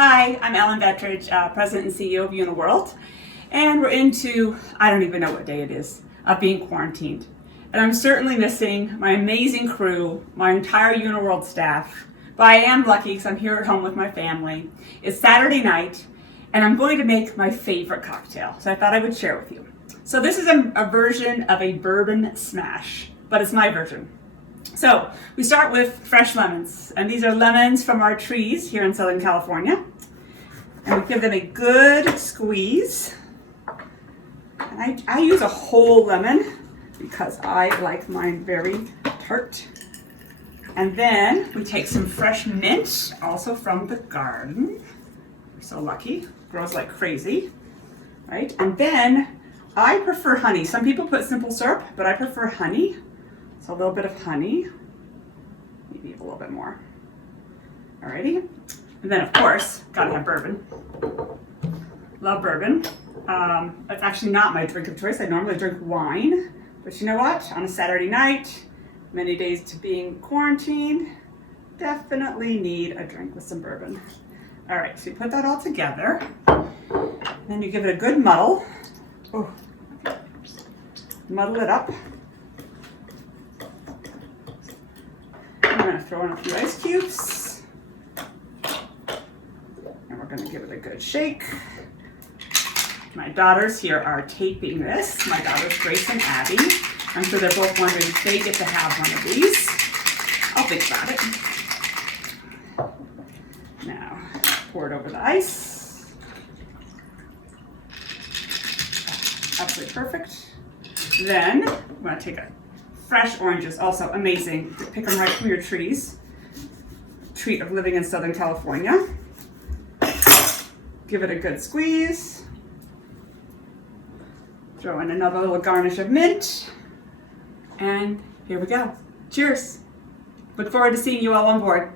Hi, I'm Ellen Bettridge, President and CEO of Uniworld, and we're into, I don't even know what day it is, of being quarantined. And I'm certainly missing my amazing crew, my entire Uniworld staff, but I am lucky because I'm here at home with my family. It's Saturday night, and I'm going to make my favorite cocktail, so I thought I would share with you. So this is a version of a bourbon smash, but it's my version. So we start with fresh lemons, and these are lemons from our trees here in Southern California. And we give them a good squeeze. And I use a whole lemon because I like mine very tart. And then we take some fresh mint, also from the garden. We're so lucky, grows like crazy, right? And then I prefer honey. Some people put simple syrup, but I prefer honey. So a little bit of honey, maybe a little bit more. Alrighty, and then of course, gotta have bourbon. Love bourbon. It's actually not my drink of choice. I normally drink wine, but you know what? On a Saturday night, many days to being quarantined, definitely need a drink with some bourbon. All right, so you put that all together, then you give it a good muddle. Oh, muddle it up. I'm going to throw in a few ice cubes, and we're going to give it a good shake. My daughters here are taping this. My daughters, Grace and Abby. I'm sure they're both wondering if they get to have one of these. I'll think about it. Now, pour it over the ice. Absolutely perfect. Then, I'm going to take fresh oranges, also amazing. Pick them right from your trees. Treat of living in Southern California. Give it a good squeeze. Throw in another little garnish of mint. And here we go. Cheers. Look forward to seeing you all on board.